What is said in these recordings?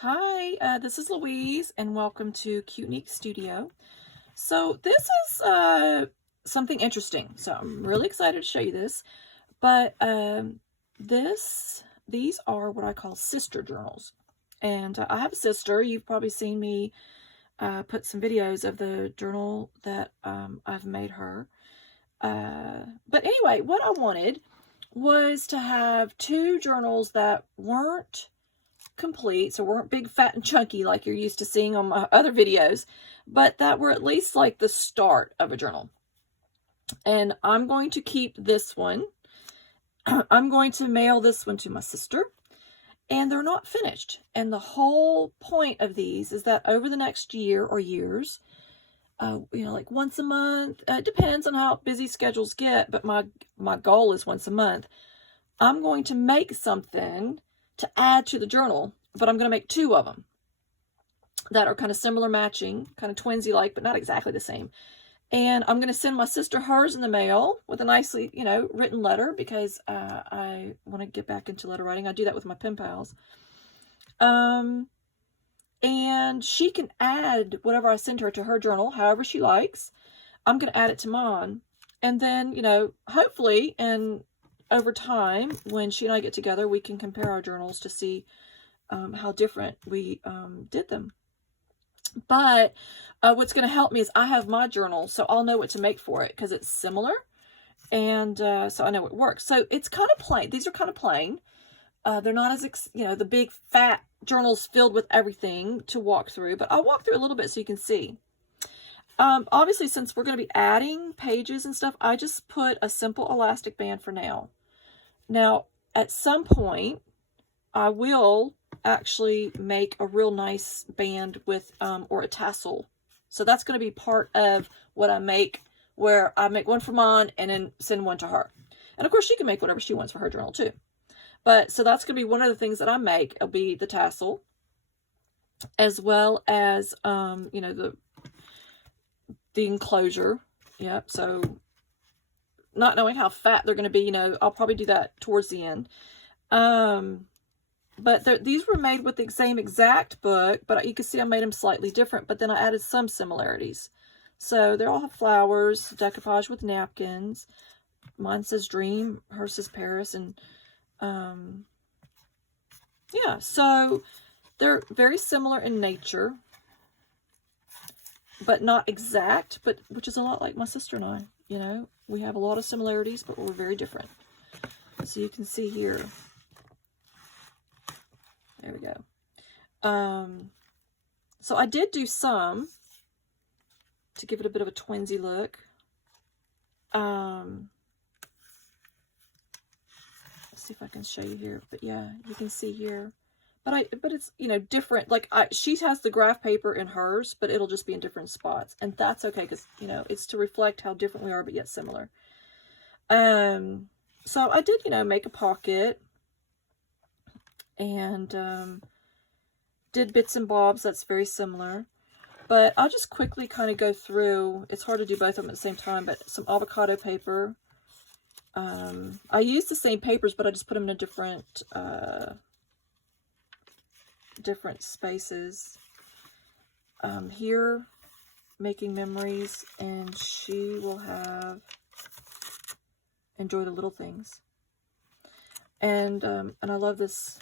Hi, this is Louise, and welcome to Cute Neek Studio. So this is something interesting. So I'm really excited to show you this. But these are what I call sister journals. And I have a sister. You've probably seen me put some videos of the journal that I've made her. But anyway, what I wanted was to have two journals that weren't complete, so weren't big, fat, and chunky like you're used to seeing on my other videos, but that were at least like the start of a journal. And I'm going to keep this one. I'm going to mail this one to my sister, and they're not finished. And the whole point of these is that over the next year or years, like once a month, it depends on how busy schedules get, but my goal is once a month. I'm going to make something to add to the journal, but I'm going to make two of them that are kind of similar matching, kind of Twinsie-like, but not exactly the same. And I'm going to send my sister hers in the mail with a nicely, written letter, because I want to get back into letter writing. I do that with my pen pals. And she can add whatever I send her to her journal, however she likes. I'm going to add it to mine. And then, hopefully, and over time, when she and I get together, we can compare our journals to see how different we did them. But what's going to help me is I have my journal, so I'll know what to make for it because it's similar. And so I know it works. So it's kind of plain. These are kind of plain. They're not as, the big fat journals filled with everything to walk through, but I'll walk through a little bit so you can see. Obviously, since we're going to be adding pages and stuff, I just put a simple elastic band for now. Now, at some point, I will actually make a real nice band with, or a tassel. So that's going to be part of what I make, where I make one for mine and then send one to her. And of course, she can make whatever she wants for her journal too. But so that's going to be one of the things that I make. It'll be the tassel, as well as, the enclosure. Yep. So not knowing how fat they're going to be, I'll probably do that towards the end. But these were made with the same exact book, but you can see I made them slightly different, but then I added some similarities. So they all have flowers, decoupage with napkins. Mine says Dream, hers says Paris, and yeah, so they're very similar in nature, but not exact, but which is a lot like my sister and I. We have a lot of similarities, but we're very different. So you can see here. There we go. So I did do some to give it a bit of a Twinsie look. Let's see if I can show you here. But yeah, you can see here. But it's, different. Like, she has the graph paper in hers, but it'll just be in different spots. And that's okay, because, it's to reflect how different we are, but yet similar. So I did, make a pocket. And did bits and bobs that's very similar. But I'll just quickly kind of go through. It's hard to do both of them at the same time, but some avocado paper. I used the same papers, but I just put them in a different spaces. Here, making memories, and she will have Enjoy the Little Things. And I love this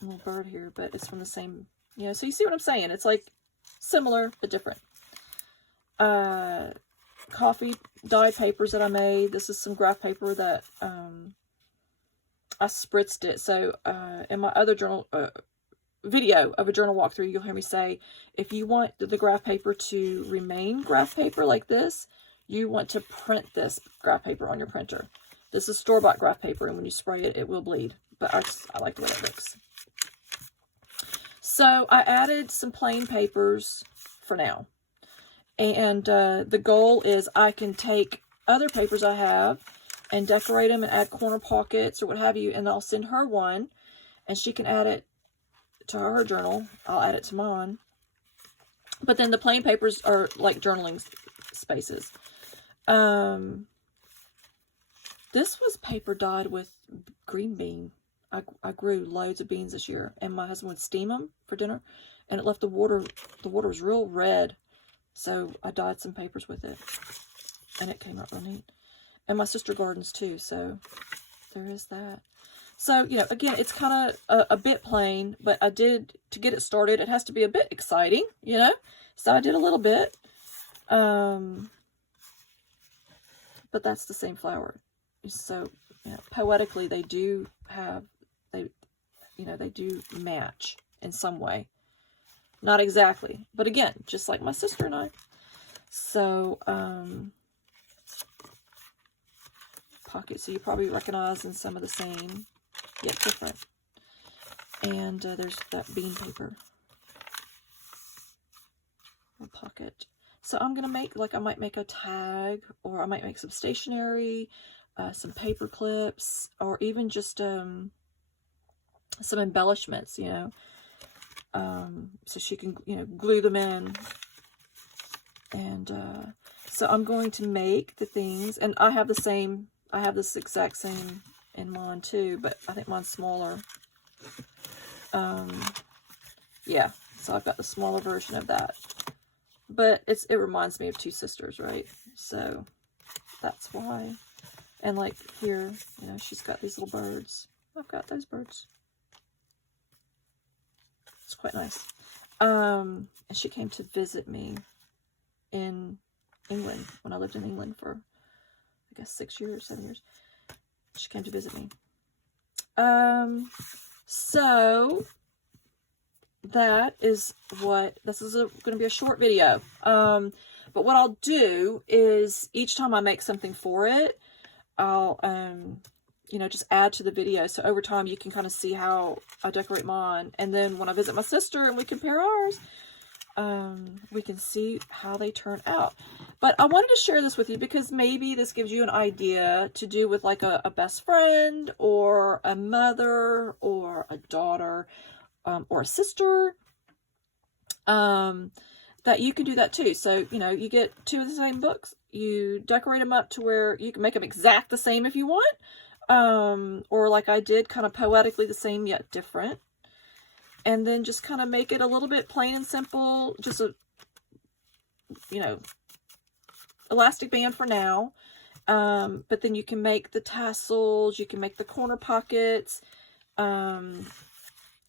little bird here, but it's from the same, so you see what I'm saying? It's like similar, but different. Coffee dye papers that I made. This is some graph paper that, I spritzed it. So, in my other journal, video of a journal walkthrough, you'll hear me say, if you want the graph paper to remain graph paper like this, you want to print this graph paper on your printer. This is store-bought graph paper, and when you spray it, it will bleed. But I like the way it looks. So I added some plain papers for now. And the goal is I can take other papers I have and decorate them and add corner pockets or what have you. And I'll send her one, and she can add it to her journal. I'll add it to mine. But then the plain papers are like journaling spaces. This was paper dyed with green bean. I grew loads of beans this year, and my husband would steam them for dinner, and it left the water was real red. So I dyed some papers with it, and it came out real neat. And my sister gardens too, so there is that. So, you know, again, it's kind of a bit plain, but I did, to get it started, it has to be a bit exciting, you know? So I did a little bit. But that's the same flower. So, you know, poetically, they do have, they do match in some way. Not exactly, but again, just like my sister and I. So, pocket, so you probably recognize in some of the same, yet different. And there's that bean paper. A pocket. So I'm going to make, like, I might make a tag, or I might make some stationery, some paper clips, or even just some embellishments, you know. So she can, you know, glue them in. And so I'm going to make the things, and I have the same, I have this exact same in mine too, but I think mine's smaller. Yeah, so I've got the smaller version of that. But it reminds me of two sisters, right? So that's why. And like here, you know, she's got these little birds. I've got those birds. It's quite nice. And she came to visit me in England when I lived in England for, I guess, 6 years, 7 years. She came to visit me. So that is what, this is going to be a short video. But what I'll do is each time I make something for it, I'll, you know, just add to the video. So over time you can kind of see how I decorate mine. And then when I visit my sister and we compare ours, we can see how they turn out. But I wanted to share this with you because maybe this gives you an idea to do with like a best friend or a mother or a daughter, or a sister, that you can do that too. So, you know, you get two of the same books, you decorate them up to where you can make them exact the same if you want, or like I did, kind of poetically the same yet different. And then just kind of make it a little bit plain and simple, just a, you know, elastic band for now. But then you can make the tassels, you can make the corner pockets, and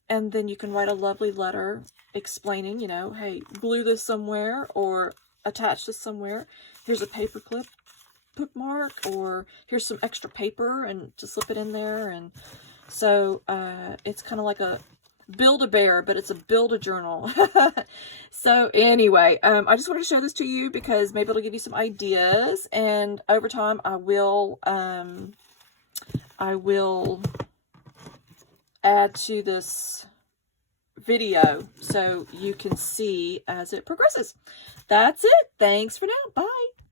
then you can write a lovely letter explaining, you know, hey, glue this somewhere or attach this somewhere. Here's a paper clip bookmark, or here's some extra paper and to slip it in there. And so it's kind of like a Build-A-Bear, but it's a Build-A-Journal. So anyway, I just wanted to show this to you because maybe it'll give you some ideas. And over time, I will add to this video so you can see as it progresses. That's it. Thanks for now. Bye.